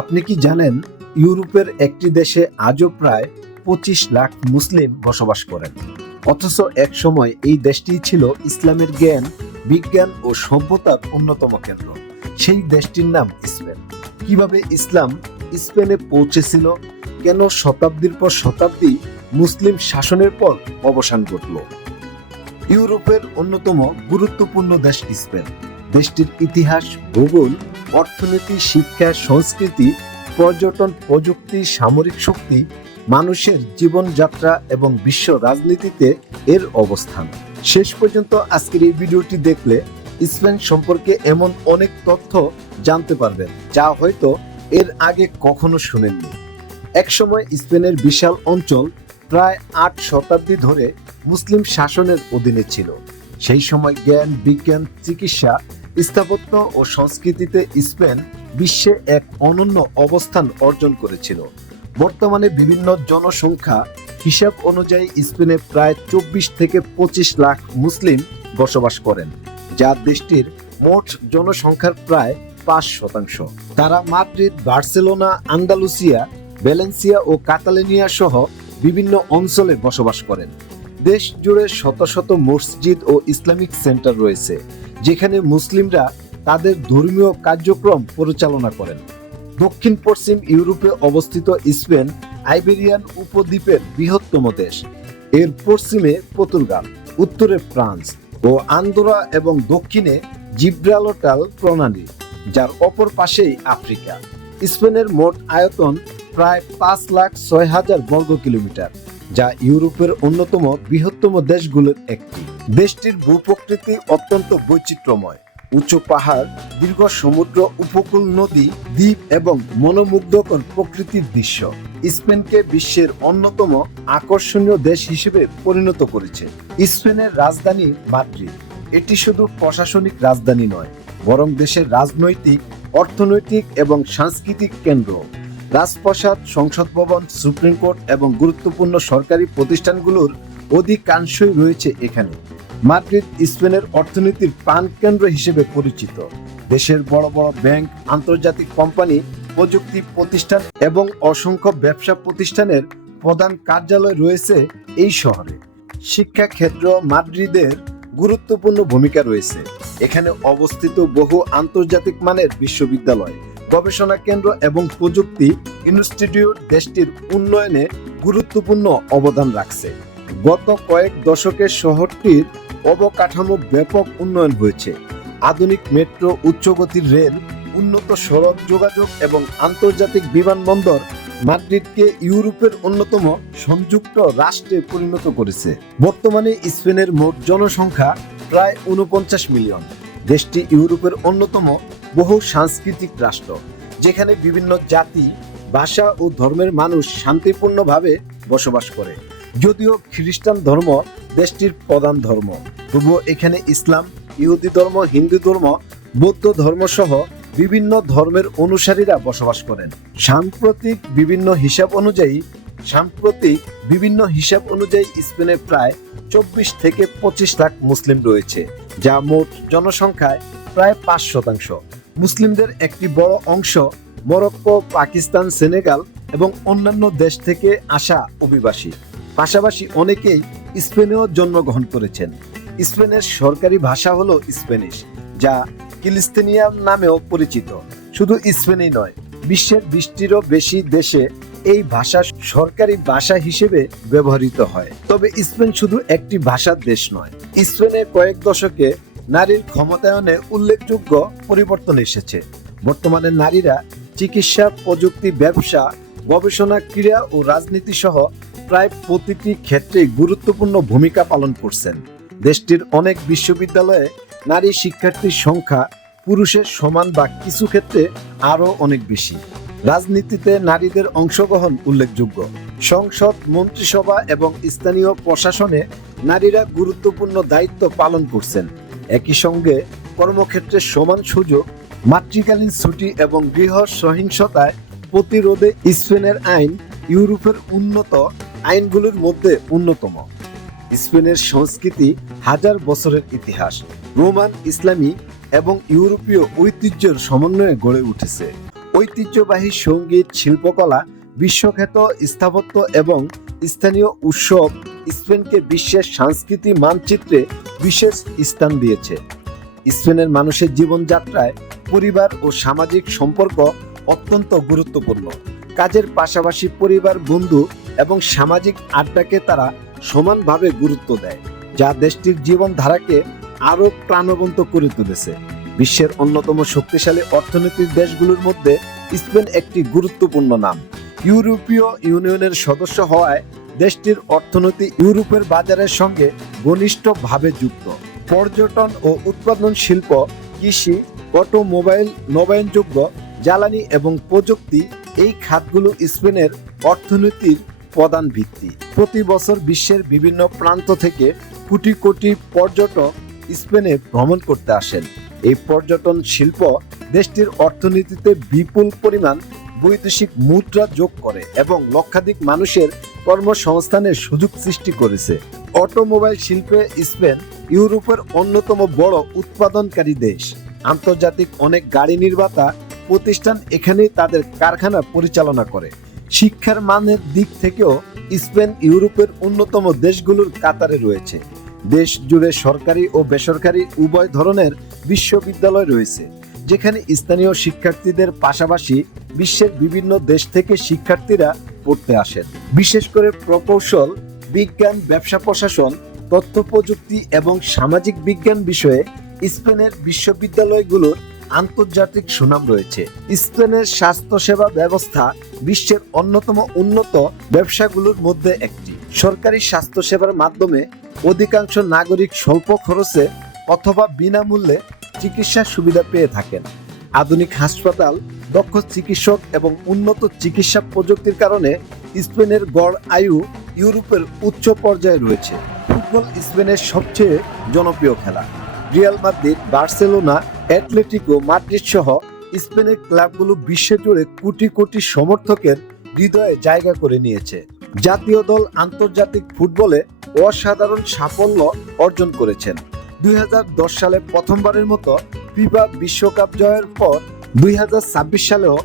আপনি কি জানেন ইউরোপের একটি দেশে আজও প্রায় 25 লাখ মুসলিম বসবাস করেন, অথচ এক সময় এই দেশটি ছিল ইসলামের জ্ঞান, বিজ্ঞান ও সভ্যতার অন্যতম কেন্দ্র। সেই দেশটির নাম স্পেন। কিভাবে ইসলাম স্পেনে পৌঁছেছিল, কেন শতাব্দীর পর শতাব্দী মুসলিম শাসনের পর অবসান ঘটল। ইউরোপের অন্যতম গুরুত্বপূর্ণ দেশ স্পেন। দেশটির ইতিহাস, ভূগোল, অর্থনীতি, শিক্ষা, সংস্কৃতি, পর্যটন, প্রযুক্তি, সামরিক শক্তি, মানুষের জীবনযাত্রা এবং বিশ্ব রাজনীতিতে এর অবস্থান। শেষ পর্যন্ত আজকের এই ভিডিওটি দেখলে স্পেন সম্পর্কে এমন অনেক তথ্য জানতে পারবেন যা হয়তো এর আগে কখনো শুনেননি। একসময় স্পেনের বিশাল অঞ্চল প্রায় 8 শতাব্দী ধরে মুসলিম শাসনের অধীনে ছিল। সেই সময় জ্ঞান, বিজ্ঞান, চিকিৎসা, স্থাপত্য ও সংস্কৃতিতে স্পেন বিশ্বে এক অনন্য অবস্থান অর্জন করেছিল। বর্তমানে বিভিন্ন জনসংখ্যা হিসাব অনুযায়ী স্পেনে প্রায় 24 থেকে 25 লাখ মুসলিম বসবাস করেন, যা দেশটির মোট জনসংখ্যার প্রায় 5%। তারা মাদ্রিদ, বার্সেলোনা, আন্দালুসিয়া, ভ্যালেন্সিয়া ও কাতালোনিয়া সহ বিভিন্ন অঞ্চলে বসবাস করেন। দেশ জুড়ে শত শত মসজিদ ও ইসলামিক সেন্টার রয়েছে, যেখানে মুসলিমরা তাদের ধর্মীয় কার্যক্রম পরিচালনা করেন। দক্ষিণ পশ্চিম ইউরোপে অবস্থিত স্পেন আইবেরিয়ান উপদ্বীপের বৃহত্তম দেশ। এর পশ্চিমে পর্তুগাল, উত্তরে ফ্রান্স ও আন্দোরা এবং দক্ষিণে জিব্রাল্টার প্রণালী, যার অপর পাশেই আফ্রিকা। স্পেনের মোট আয়তন প্রায় 5,06,000 বর্গ কিলোমিটার, যা ইউরোপের অন্যতম বৃহত্তম দেশগুলোর একটি। দেশটির ভূপ্রকৃতি অত্যন্ত বৈচিত্র্যময়। উঁচু পাহাড়, দীর্ঘ সমুদ্র, উপকূল, নদী, দ্বীপ এবং মনোমুগ্ধকর প্রকৃতির দৃশ্য স্পেনকে বিশ্বের অন্যতম আকর্ষণীয় দেশ হিসেবে পরিণত করেছে। স্পেনের রাজধানী মাদ্রিদ। এটি শুধু প্রশাসনিক রাজধানী নয়, বরং দেশের রাজনৈতিক, অর্থনৈতিক এবং সাংস্কৃতিক কেন্দ্র। রাজপ্রাসাদ, সংসদ ভবন, সুপ্রিম কোর্ট এবং গুরুত্বপূর্ণ সরকারি প্রতিষ্ঠানগুলোর অধিকাংশই রয়েছে এখানে। মাদ্রিদ স্পেনের অর্থনীতির প্রাণকেন্দ্র হিসেবে পরিচিত। দেশের বড় বড় ব্যাংক, আন্তর্জাতিক কোম্পানি, প্রযুক্তি প্রতিষ্ঠান এবং অসংখ্য ব্যবসা প্রতিষ্ঠানের প্রধান কার্যালয় রয়েছে এই শহরে। শিক্ষা ক্ষেত্র মাদ্রিদের গুরুত্বপূর্ণ ভূমিকা রয়েছে। এখানে অবস্থিত বহু আন্তর্জাতিক মানের বিশ্ববিদ্যালয়, গবেষণা কেন্দ্র এবং প্রযুক্তি ইনস্টিটিউট দেশটির উন্নয়নে গুরুত্বপূর্ণ অবদান রাখছে। গত কয়েক দশকে শহরটির অবকাঠামো ব্যাপক উন্নয়ন হয়েছে। আধুনিক মেট্রো, উচ্চগতির রেল, উন্নত সড়ক যোগাযোগ এবং আন্তর্জাতিক বিমানবন্দর মাদ্রিদকে ইউরোপের অন্যতম সংযুক্ত রাষ্ট্রে পরিণত করেছে। বর্তমানে স্পেনের মোট জনসংখ্যা প্রায় 49 মিলিয়ন। দেশটি ইউরোপের অন্যতম বহু সাংস্কৃতিক রাষ্ট্র, যেখানে বিভিন্ন জাতি, ভাষা ও ধর্মের মানুষ শান্তিপূর্ণভাবে বসবাস করে। যদিও খ্রিস্টান ধর্ম দেশটির প্রধান ধর্ম, তবুও এখানে ইসলাম, ইহুদি ধর্ম, হিন্দু ধর্ম, বৌদ্ধ ধর্ম সহ বিভিন্ন ধর্মের অনুসারীরা বসবাস করেন। সাম্প্রতিক বিভিন্ন হিসাব অনুযায়ী স্পেনে প্রায় 24 থেকে 25 লাখ মুসলিম রয়েছে, যা মোট জনসংখ্যায় প্রায় 5%। মুসলিমদের একটি বড় অংশ মরক্কো, পাকিস্তান, সেনেগাল এবং অন্যান্য দেশ থেকে আসা অভিবাসী। পাশাপাশি অনেকেই স্পেনেও জন্মগ্রহণ করেছেন। স্পেনের সরকারি ভাষা হলো স্প্যানিশ, যা ক্যাস্টিলিয়ান নামেও পরিচিত। শুধু স্পেনেই নয়, বিশ্বের 20টিরও বেশি দেশে এই ভাষা সরকারি ভাষা হিসেবে ব্যবহৃত হয়। তবে স্পেন শুধু একটি ভাষার দেশ নয়। স্পেনে কয়েক দশকে নারীর ক্ষমতায়নে উল্লেখযোগ্য পরিবর্তন এসেছে। বর্তমানে নারীরা চিকিৎসা, প্রযুক্তি, ব্যবসা, গবেষণা, ক্রীড়া ও রাজনীতি সহ প্রায় প্রতিটি ক্ষেত্রে গুরুত্বপূর্ণ ভূমিকা পালন করছেন। দেশটির অনেক বিশ্ববিদ্যালয়ে নারী শিক্ষার্থীর সংখ্যা পুরুষের সমান বা কিছু ক্ষেত্রে আরও অনেক বেশি। রাজনীতিতে নারীদের অংশগ্রহণ উল্লেখযোগ্য। সংসদ, মন্ত্রিসভা এবং স্থানীয় প্রশাসনে নারীরা গুরুত্বপূর্ণ দায়িত্ব পালন করছেন। একই সঙ্গে কর্মক্ষেত্রে সমান সুযোগ, মাতৃকালীন ছুটি এবং গৃহ সহিংসতায় প্রতিরোধে স্পেনের আইন ইউরোপের উন্নত আইনগুলোর মধ্যে অন্যতম। স্পেনের সংস্কৃতি হাজার বছরের ইতিহাস, রোমান, ইসলামী এবং ইউরোপীয় ঐতিহ্যের সমন্বয়ে গড়ে উঠেছে। ঐতিহ্যবাহী সঙ্গীত, শিল্পকলা, বিশ্বখ্যাত স্থাপত্য এবং স্থানীয় উৎসব স্পেনকে বিশ্বের সাংস্কৃতিক মানচিত্রে বিশেষ স্থান দিয়েছে। স্পেনের মানুষের জীবনযাত্রায় পরিবার ও সামাজিক সম্পর্ক অত্যন্ত গুরুত্বপূর্ণ। কাজের পাশাপাশি পরিবার, বন্ধু এবং সামাজিক আড্ডাকে তারা সমানভাবে গুরুত্ব দেয়, যা দেশটির জীবনধারাকে আরও প্রাণবন্ত করে তুলেছে। বিশ্বের অন্যতম শক্তিশালী অর্থনীতির দেশগুলোর মধ্যে স্পেন একটি গুরুত্বপূর্ণ নাম। ইউরোপীয় ইউনিয়নের সদস্য হওয়ায় দেশটির অর্থনীতি ইউরোপের বাজারের সঙ্গে ঘনিষ্ঠভাবে যুক্ত। পর্যটন ও উৎপাদন শিল্প, কৃষি, অটোমোবাইল, নবায়নযোগ্য জ্বালানি এবং প্রযুক্তি এই খাতগুলো স্পেনের অর্থনীতির প্রধান ভিত্তি। প্রতি বছর বিশ্বের বিভিন্ন প্রান্ত থেকে কোটি কোটি পর্যটক স্পেনে ভ্রমণ করতে আসেন। এই পর্যটন শিল্প দেশটির অর্থনীতিতে বিপুল পরিমাণ বৈদেশিক মুদ্রা যোগ করে এবং লক্ষাধিক মানুষের কর্মসংস্থানের সুযোগ সৃষ্টি করেছে। অটোমোবাইল শিল্পে স্পেন ইউরোপের অন্যতম বড় উৎপাদনকারী দেশ। আন্তর্জাতিক অনেক গাড়ি নির্মাতা প্রতিষ্ঠান এখানেই তাদের কারখানা পরিচালনা করে। শিক্ষার মানের দিক থেকেও স্পেন ইউরোপের অন্যতম দেশগুলোর কাতারে রয়েছে। দেশ জুড়ে সরকারি ও বেসরকারি উভয় ধরনের বিশ্ববিদ্যালয় রয়েছে, যেখানে স্থানীয় শিক্ষার্থীদের পাশাপাশি বিশ্বের বিভিন্ন দেশ থেকে শিক্ষার্থীরা পড়তে আসেন। বিশেষ করে প্রকৌশল, বিজ্ঞান, ব্যবসা প্রশাসন, তথ্য প্রযুক্তি এবং সামাজিক বিজ্ঞান বিষয়ে স্পেনের বিশ্ববিদ্যালয়গুলোর আন্তর্জাতিক সুনাম রয়েছে। স্পেনের স্বাস্থ্যসেবা ব্যবস্থা বিশ্বের অন্যতম উন্নত ব্যবসাগুলোর মধ্যে একটি। সরকারি স্বাস্থ্যসেবার মাধ্যমে অধিকাংশ নাগরিক স্বল্প খরচে অথবা বিনামূল্যে চিকিৎসার সুবিধা পেয়ে থাকেন। আধুনিক হাসপাতাল, দক্ষ চিকিৎসক এবং উন্নত চিকিৎসা প্রযুক্তির কারণে স্পেনের গড় আয়ু ইউরোপের উচ্চ পর্যায়ে রয়েছে। ফুটবল স্পেনের সবচেয়ে জনপ্রিয় খেলা। Real Madrid, Barcelona, Atletico Madrid সহ স্পেনের ক্লাবগুলো বিশ্বজুড়ে কোটি কোটি সমর্থকের হৃদয়ে জায়গা করে নিয়েছে। জাতীয় দল আন্তর্জাতিক ফুটবলে অসাধারণ সাফল্য অর্জন করেছেন। 2010 সালে প্রথমবারের মতো ফিফা বিশ্বকাপ জয়ের পর 2026 সালেও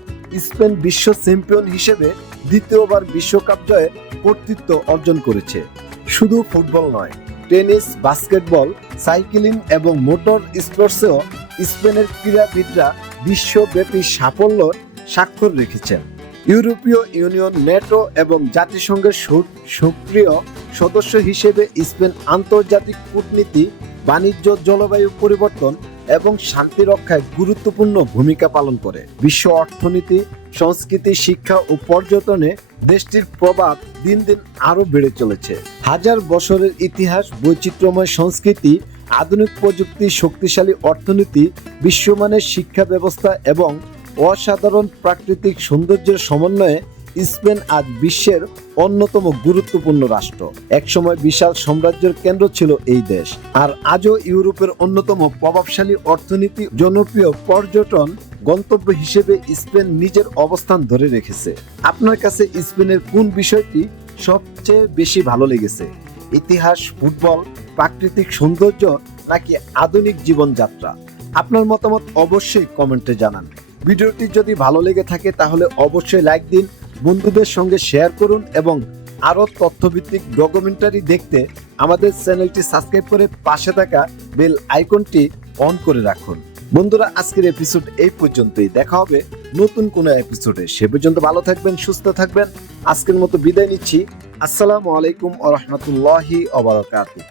স্পেন বিশ্ব চ্যাম্পিয়ন হিসেবে দ্বিতীয়বার বিশ্বকাপ জয়ে কর্তৃত্ব অর্জন করেছে। শুধু ফুটবল নয়, টেনিস, বাস্কেটবল, সাইক্লিং এবং মোটর স্পোর্টসেও স্পেনের ক্রীড়াবিদরা বিশ্বব্যাপী সাফল্যের স্বাক্ষর রেখেছেন। ইউরোপীয় ইউনিয়ন, নেটো এবং জাতিসংঘের সক্রিয় সদস্য হিসেবে স্পেন আন্তর্জাতিক কূটনীতি, বাণিজ্য, জলবায়ু পরিবর্তন এবং শান্তি রক্ষায় গুরুত্বপূর্ণ ভূমিকা পালন করে। বিশ্ব অর্থনীতি, সংস্কৃতি, শিক্ষা ও পর্যটনে দেশটির প্রভাব দিন দিন আরও বেড়ে চলেছে। হাজার বছরের ইতিহাস, বৈচিত্র্যময় সংস্কৃতি, আধুনিক প্রযুক্তি, শক্তিশালী অর্থনীতি, বিশ্বমানের শিক্ষা ব্যবস্থা এবং অসাধারণ প্রাকৃতিক সৌন্দর্যের সমন্বয়ে স্পেন আজ বিশ্বের অন্যতম গুরুত্বপূর্ণ রাষ্ট্র। একসময় বিশাল সাম্রাজ্যের কেন্দ্র ছিল এই দেশ, আর আজও ইউরোপের অন্যতম প্রভাবশালী অর্থনীতি, জনপ্রিয় পর্যটন গন্তব্য হিসেবে স্পেন নিজের অবস্থান ধরে রেখেছে। আপনার কাছে স্পেনের কোন বিষয়টি সবচেয়ে বেশি ভালো লেগেছে? ইতিহাস, ফুটবল, প্রাকৃতিক সৌন্দর্য নাকি আধুনিক জীবনযাত্রা? আপনার মতামত অবশ্যই কমেন্টে জানান। ভিডিওটি যদি ভালো লেগে থাকে তাহলে অবশ্যই লাইক দিন, বন্ধুদের সঙ্গে শেয়ার করুন এবং আরও তথ্যভিত্তিক ডকুমেন্টারি দেখতে আমাদের চ্যানেলটি সাবস্ক্রাইব করে পাশে থাকা বেল আইকনটি অন করে রাখুন। বন্ধুরা, আজকের এপিসোড এই পর্যন্তই। দেখা হবে নতুন কোনো এপিসোডে। সে পর্যন্ত ভালো থাকবেন, সুস্থ থাকবেন। আজকের মতো বিদায় নিচ্ছি। আসসালামু আলাইকুম ওয়া রাহমাতুল্লাহি ওয়া বারাকাতুহু।